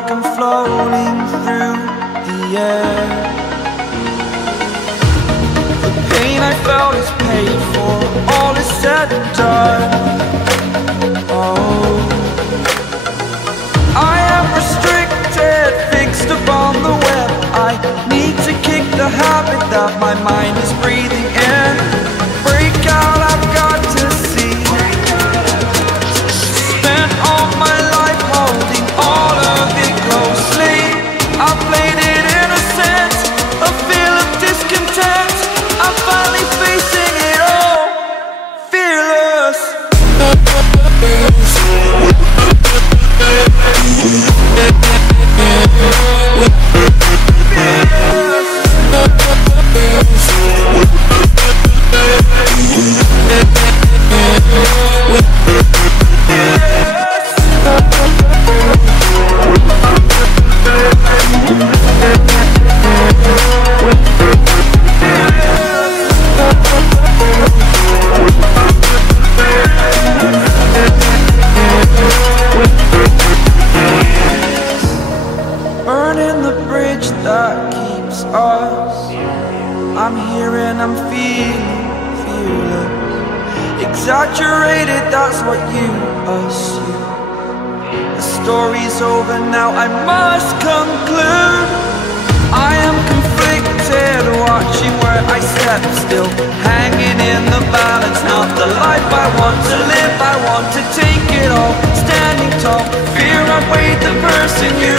like I'm floating through the air. The pain I felt is paid for, all is said and done. Oh, I am restricted, fixed upon the web. I need to kick the habit that my mind is breathing in. Break out, I've got to see. Spent all my life holding all of it closely. I played it innocent, a feel of discontent. I'm finally facing it all, fearless. Burning the bridge that keeps us. I'm here and I'm feeling fearless. Exaggerated, that's what you assume. The story's over now, I must conclude. I am conflicted, watching where I step still, hanging in the balance. Not the life I want to live, I want to take it all. Standing tall, fear I've weighed the person you